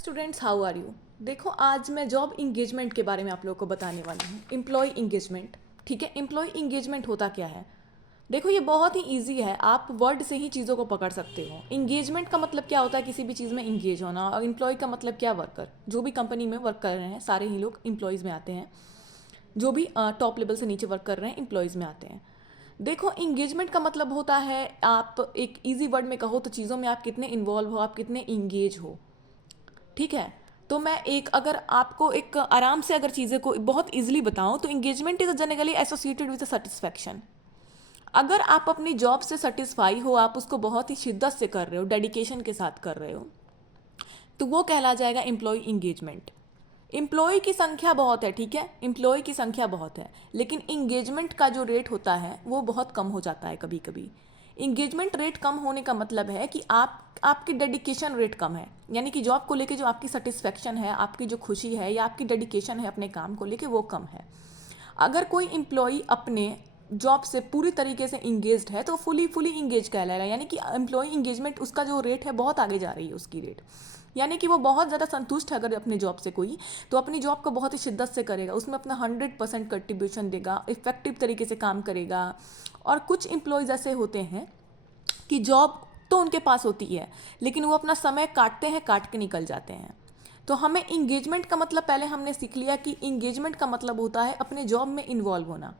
Students, how are you. देखो, आज मैं जॉब इंगेजमेंट के बारे में आप लोगों को बताने वाली हूँ। Employee engagement. ठीक है, एम्प्लॉय इंगेजमेंट होता क्या है। देखो, ये बहुत ही इजी है, आप वर्ड से ही चीज़ों को पकड़ सकते हो। इंगेजमेंट का मतलब क्या होता है, किसी भी चीज़ में इंगेज होना। और एम्प्लॉय का मतलब क्या, वर्कर। जो भी कंपनी में वर्क कर रहे हैं सारे ही लोग एम्प्लॉयज़ में आते हैं। जो भी टॉप लेवल से नीचे वर्क कर रहे हैं एम्प्लॉयज़ में आते हैं। देखो, इंगेजमेंट का मतलब होता है, आप एक ईजी वर्ड में कहो तो चीज़ों में आप कितने इन्वॉल्व हो, आप कितने इंगेज हो। ठीक है। तो मैं एक अगर आपको एक आराम से अगर चीज़ें को बहुत इजीली बताऊं तो engagement is generally associated with satisfaction. अगर आप अपनी जॉब से सेटिस्फाई हो, आप उसको बहुत ही शिद्दत से कर रहे हो, डेडिकेशन के साथ कर रहे हो, तो वो कहला जाएगा एम्प्लॉय इंगेजमेंट। एम्प्लॉय की संख्या बहुत है, ठीक है, एम्प्लॉय की संख्या बहुत है, लेकिन इंगेजमेंट का जो रेट होता है वो बहुत कम हो जाता है कभी कभी। इंगेजमेंट रेट कम होने का मतलब है कि आपकी डेडिकेशन रेट कम है, यानी कि जॉब को लेके जो आपकी सेटिस्फेक्शन है, आपकी जो खुशी है या आपकी डेडिकेशन है अपने काम को लेके, वो कम है। अगर कोई एम्प्लॉय अपने जॉब से पूरी तरीके से इंगेज्ड है तो फुली फुली इंगेज कहलाएगा, यानी कि एम्प्लॉय इंगेजमेंट उसका जो रेट है बहुत आगे जा रही है उसकी रेट। यानी कि वो बहुत ज़्यादा संतुष्ट है अगर अपनी जॉब से कोई, तो अपनी जॉब को बहुत ही शिद्दत से करेगा, उसमें अपना 100% कंट्रीब्यूशन देगा, इफेक्टिव तरीके से काम करेगा। और कुछ एम्प्लॉयज़ ऐसे होते हैं कि जॉब तो उनके पास होती है, लेकिन वो अपना समय काटते हैं, काट के निकल जाते हैं। तो हमें इंगेजमेंट का मतलब, पहले हमने सीख लिया कि इंगेजमेंट का मतलब होता है अपने जॉब में इन्वॉल्व होना।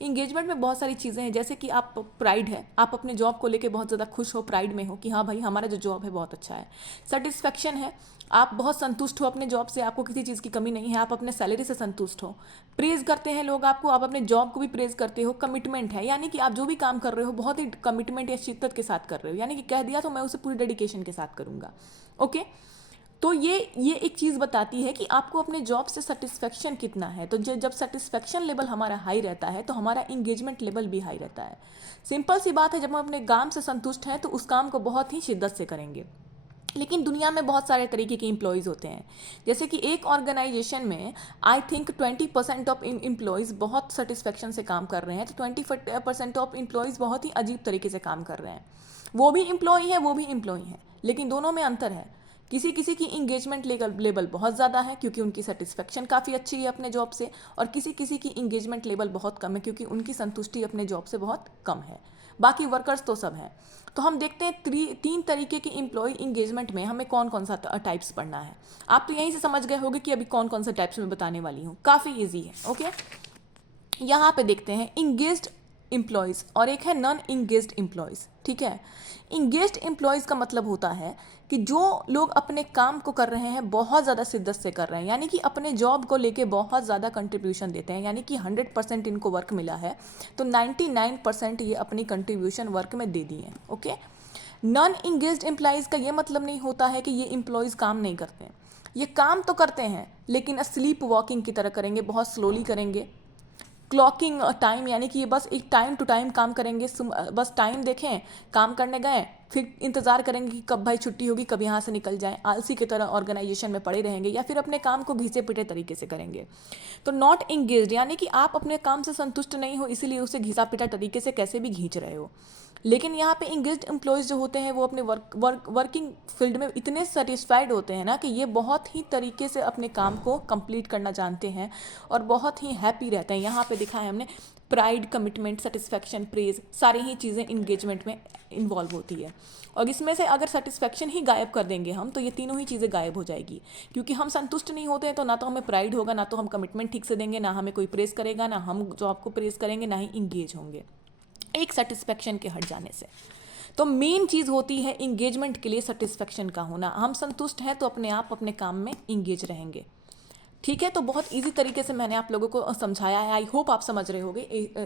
इंगेजमेंट में बहुत सारी चीज़ें हैं, जैसे कि आप प्राइड है, आप अपने जॉब को लेके बहुत ज़्यादा खुश हो, प्राइड में हो कि हाँ भाई हमारा जो जॉब है बहुत अच्छा है। सेटिस्फेक्शन है, आप बहुत संतुष्ट हो अपने जॉब से, आपको किसी चीज़ की कमी नहीं है, आप अपने सैलरी से संतुष्ट हो। प्रेज करते हैं लोग आपको, आप अपने जॉब को भी प्रेज करते हो। कमिटमेंट है, यानी कि आप जो भी काम कर रहे हो बहुत ही कमिटमेंट या शिद्दत के साथ कर रहे हो, यानी कि कह दिया तो मैं उसे पूरी डेडिकेशन के साथ करूँगा। ओके। तो ये एक चीज़ बताती है कि आपको अपने जॉब से सेटिस्फेक्शन कितना है। तो जब सेटिस्फेक्शन लेवल हमारा हाई रहता है तो हमारा इंगेजमेंट लेवल भी हाई रहता है। सिंपल सी बात है, जब हम अपने काम से संतुष्ट हैं तो उस काम को बहुत ही शिद्दत से करेंगे। लेकिन दुनिया में बहुत सारे तरीके के एम्प्लॉयज़ होते हैं। जैसे कि एक ऑर्गेनाइजेशन में आई थिंक 20% ऑफ एम्प्लॉयज़ बहुत सेटिस्फेक्शन से काम कर रहे हैं, तो 20% ऑफ एम्प्लॉयज़ बहुत ही अजीब तरीके से काम कर रहे हैं। वो भी एम्प्लॉय हैं, वो भी एम्प्लॉय हैं, लेकिन दोनों में अंतर है। किसी किसी की इंगेजमेंट लेवल बहुत ज़्यादा है क्योंकि उनकी सेटिस्फेक्शन काफ़ी अच्छी है अपने जॉब से, और किसी किसी की इंगेजमेंट लेवल बहुत कम है क्योंकि उनकी संतुष्टि अपने जॉब से बहुत कम है। बाकी वर्कर्स तो सब हैं। तो हम देखते हैं तीन तरीके की एम्प्लॉय इंगेजमेंट में हमें कौन कौन सा टाइप्स पढ़ना है। आप तो यहीं से समझ गए होंगे कि अभी कौन कौन सा टाइप्स में बताने वाली हूँ, काफ़ी ईजी है। ओके, यहाँ पे देखते हैं इंगेज्ड एम्प्लॉयज़ और एक है नॉन इंगेज्ड एम्प्लॉयज़। ठीक है, इंगेज्ड एम्प्लॉयज़ का मतलब होता है कि जो लोग अपने काम को कर रहे हैं बहुत ज़्यादा शिद्दत से कर रहे हैं, यानी कि अपने जॉब को लेके बहुत ज़्यादा कंट्रीब्यूशन देते हैं, यानी कि 100% इनको वर्क मिला है तो 99% ये अपनी कंट्रीब्यूशन वर्क में दे दिए। ओके। नॉन इंगेज्ड एम्प्लॉयज़ का ये मतलब नहीं होता है कि ये एम्प्लॉयज़ काम नहीं करते हैं, ये काम तो करते हैं लेकिन स्लीप वॉकिंग की तरह करेंगे, बहुत स्लोली करेंगे। क्लॉकिंग टाइम, यानी कि ये बस एक टाइम टू टाइम काम करेंगे, बस टाइम देखें, काम करने गए, फिर इंतज़ार करेंगे कि कब भाई छुट्टी होगी, कब यहाँ से निकल जाएं, आलसी की तरह ऑर्गेनाइजेशन में पड़े रहेंगे या फिर अपने काम को घिसे पिटे तरीके से करेंगे। तो नॉट इंगेज्ड, यानी कि आप अपने काम से संतुष्ट नहीं हो इसीलिए उसे घिसा पिटा तरीके से कैसे भी खींच रहे हो। लेकिन यहाँ पे इंगेज्ड एम्प्लॉयज़ जो होते हैं वो अपने वर्किंग फील्ड में इतने सेटिस्फाइड होते हैं ना कि ये बहुत ही तरीके से अपने काम को कंप्लीट करना जानते हैं और बहुत ही हैप्पी रहते हैं। यहाँ पे दिखा है हमने, प्राइड, कमिटमेंट, सेटिस्फेक्शन, प्रेज, सारी ही चीज़ें इंगेजमेंट में इन्वॉल्व होती है। और इसमें से अगर सेटिस्फेक्शन ही गायब कर देंगे हम तो ये तीनों ही चीज़ें गायब हो जाएगी, क्योंकि हम संतुष्ट नहीं होते हैं तो ना तो हमें प्राइड होगा, ना तो हम कमिटमेंट ठीक से देंगे, ना हमें कोई प्रेस करेगा, ना हम जॉब को प्रेस करेंगे, ना ही इंगेज होंगे एक सेटिस्फेक्शन के हट जाने से। तो मेन चीज़ होती है इंगेजमेंट के लिए सेटिस्फेक्शन का होना। हम संतुष्ट हैं तो अपने आप अपने काम में इंगेज रहेंगे। ठीक है, तो बहुत इजी तरीके से मैंने आप लोगों को समझाया है। आई होप आप समझ रहे होगे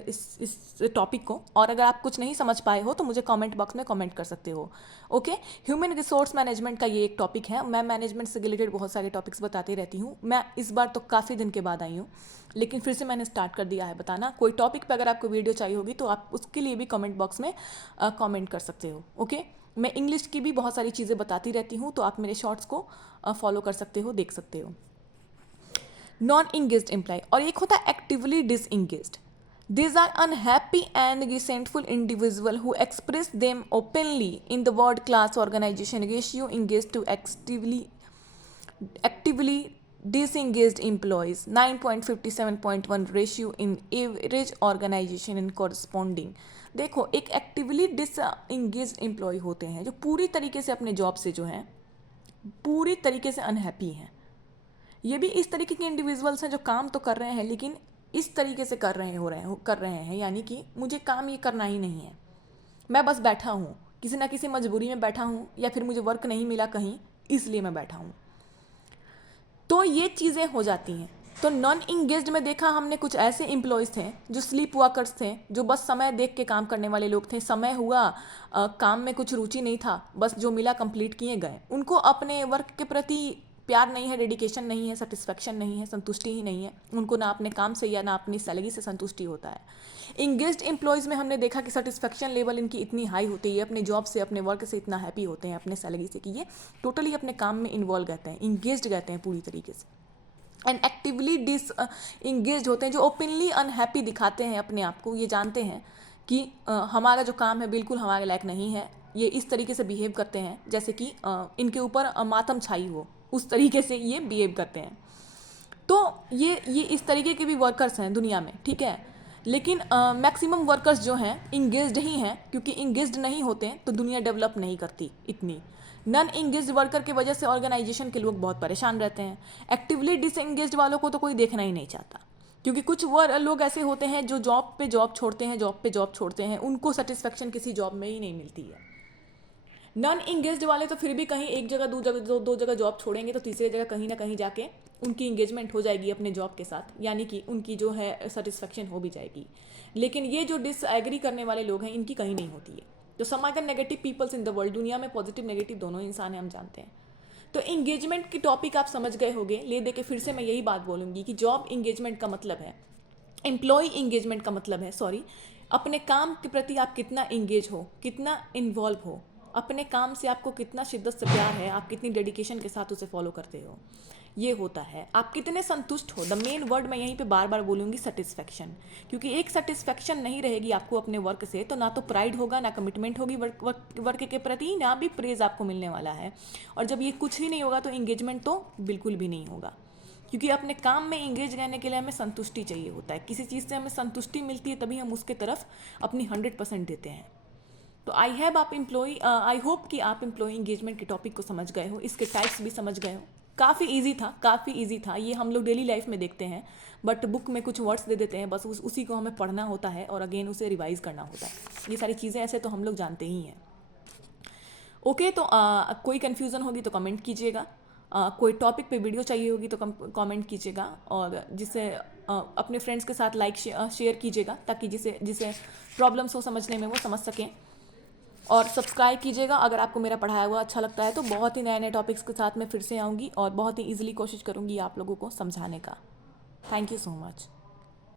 इस टॉपिक को, और अगर आप कुछ नहीं समझ पाए हो तो मुझे कमेंट बॉक्स में कमेंट कर सकते हो। ओके। ह्यूमन रिसोर्स मैनेजमेंट का ये एक टॉपिक है। मैं मैनेजमेंट से रिलेटेड बहुत सारे टॉपिक्स बताती रहती हूँ। मैं इस बार तो काफ़ी दिन के बाद आई हूँ, लेकिन फिर से मैंने स्टार्ट कर दिया है बताना। कोई टॉपिक पर अगर आपको वीडियो चाहिए होगी तो आप उसके लिए भी कमेंट बॉक्स में कमेंट कर सकते हो। ओके। मैं इंग्लिश की भी बहुत सारी चीज़ें बताती रहती हूँ, तो आप मेरे शॉर्ट्स को फॉलो कर सकते हो, देख सकते हो। नॉन इंगेज्ड एम्प्लॉय और एक होता है actively डिसइंगेज्ड। These are unhappy and resentful individuals who express them openly in the world class organization ratio engaged to actively actively disengaged employees 9.57.1 ratio in average organisation in corresponding. देखो एक actively disengaged employ होते हैं जो पूरी तरीके से अपने job से जो है पूरी तरीके से अनहैप्पी हैं। ये भी इस तरीके के इंडिविजुअल्स हैं जो काम तो कर रहे हैं लेकिन इस तरीके से कर रहे हैं यानी कि मुझे काम ये करना ही नहीं है, मैं बस बैठा हूँ, किसी ना किसी मजबूरी में बैठा हूँ या फिर मुझे वर्क नहीं मिला कहीं इसलिए मैं बैठा हूँ। तो ये चीज़ें हो जाती हैं। तो नॉन इंगेज्ड में देखा हमने कुछ ऐसे एम्प्लॉयज़ थे जो स्लीप वर्कर्स थे, जो बस समय देख के काम करने वाले लोग थे। समय हुआ काम में कुछ रुचि नहीं था, बस जो मिला कंप्लीट किए गए। उनको अपने वर्क के प्रति प्यार नहीं है, डेडिकेशन नहीं है, सेटिस्फेक्शन नहीं है, संतुष्टि ही नहीं है। उनको ना अपने काम से या ना अपनी सैलरी से संतुष्टि होता है। इंगेज्ड एम्प्लॉयज़ में हमने देखा कि सेटिस्फेक्शन लेवल इनकी इतनी हाई होती है, अपने जॉब से अपने वर्क से इतना हैप्पी होते हैं, अपने सैलरी से, कि ये टोटली अपने काम में इन्वॉल्व रहते हैं, इंगेज्ड रहते हैं पूरी तरीके से। एंड एक्टिवली इंगेज होते हैं जो ओपनली अनहैप्पी दिखाते हैं अपने आप को। ये जानते हैं कि हमारा जो काम है बिल्कुल हमारे लायक नहीं है। ये इस तरीके से बिहेव करते हैं जैसे कि इनके ऊपर मातम छाई हो, उस तरीके से ये बिहेव करते हैं। तो ये इस तरीके के भी वर्कर्स हैं दुनिया में, ठीक है। लेकिन मैक्सिमम वर्कर्स जो हैं इंगेज्ड ही हैं, क्योंकि इंगेज्ड नहीं होते तो दुनिया डेवलप नहीं करती इतनी। नॉन इंगेज्ड वर्कर की वजह से ऑर्गेनाइजेशन के लोग बहुत परेशान रहते हैं। एक्टिवली डिसएंगेज्ड वालों को तो कोई देखना ही नहीं चाहता, क्योंकि कुछ लोग ऐसे होते हैं जो जॉब पे जॉब छोड़ते हैं, उनको सेटिस्फेक्शन किसी जॉब में ही नहीं मिलती है। नॉन इंगेज्ड वाले तो फिर भी कहीं एक जगह दो जगह जॉब छोड़ेंगे तो तीसरी जगह कहीं ना कहीं जाके उनकी इंगेजमेंट हो जाएगी अपने जॉब के साथ, यानी कि उनकी जो है सेटिस्फेक्शन हो भी जाएगी। लेकिन ये जो डिसएग्री करने वाले लोग हैं इनकी कहीं नहीं होती है। तो some are the negative peoples in the world, दुनिया में पॉजिटिव नेगेटिव दोनों इंसान हैं, हम जानते हैं। तो इंगेजमेंट की टॉपिक आप समझ गए होंगे। ले दे के फिर से मैं यही बात बोलूँगी कि जॉब इंगेजमेंट का मतलब है, एम्प्लॉय इंगेजमेंट का मतलब है, सॉरी, अपने काम के प्रति आप कितना इंगेज हो, कितना इन्वॉल्व हो, अपने काम से आपको कितना शिद्दत से प्यार है, आप कितनी डेडिकेशन के साथ उसे फॉलो करते हो, ये होता है। आप कितने संतुष्ट हो, द मेन वर्ड मैं यहीं पे बार बार बोलूँगी, सेटिस्फेक्शन। क्योंकि एक सेटिस्फेक्शन नहीं रहेगी आपको अपने वर्क से तो ना तो प्राइड होगा, ना कमिटमेंट होगी वर्क के प्रति, ना भी प्रेज आपको मिलने वाला है। और जब ये कुछ ही नहीं होगा तो इंगेजमेंट तो बिल्कुल भी नहीं होगा। क्योंकि अपने काम में इंगेज रहने के लिए हमें संतुष्टि चाहिए होता है। किसी चीज़ से हमें संतुष्टि मिलती है तभी हम उसके तरफ अपनी 100% देते हैं। तो आई होप कि आप एम्प्लॉय इंगेजमेंट के टॉपिक को समझ गए हो, इसके टाइप्स भी समझ गए हो। काफ़ी इजी था। ये हम लोग डेली लाइफ में देखते हैं, बट बुक में कुछ वर्ड्स दे देते हैं, बस उसी को हमें पढ़ना होता है और अगेन उसे रिवाइज करना होता है। ये सारी चीज़ें ऐसे तो हम लोग जानते ही हैं। ओके, तो कोई कन्फ्यूज़न होगी तो कमेंट कीजिएगा। कोई टॉपिक पे वीडियो चाहिए होगी तो कमेंट कीजिएगा, और जिसे अपने फ्रेंड्स के साथ शेयर कीजिएगा, ताकि जिसे प्रॉब्लम्स हो समझने में वो समझ सकें। और सब्सक्राइब कीजिएगा अगर आपको मेरा पढ़ाया हुआ अच्छा लगता है। तो बहुत ही नए नए टॉपिक्स के साथ मैं फिर से आऊँगी और बहुत ही ईजिली कोशिश करूँगी आप लोगों को समझाने का। Thank you so much.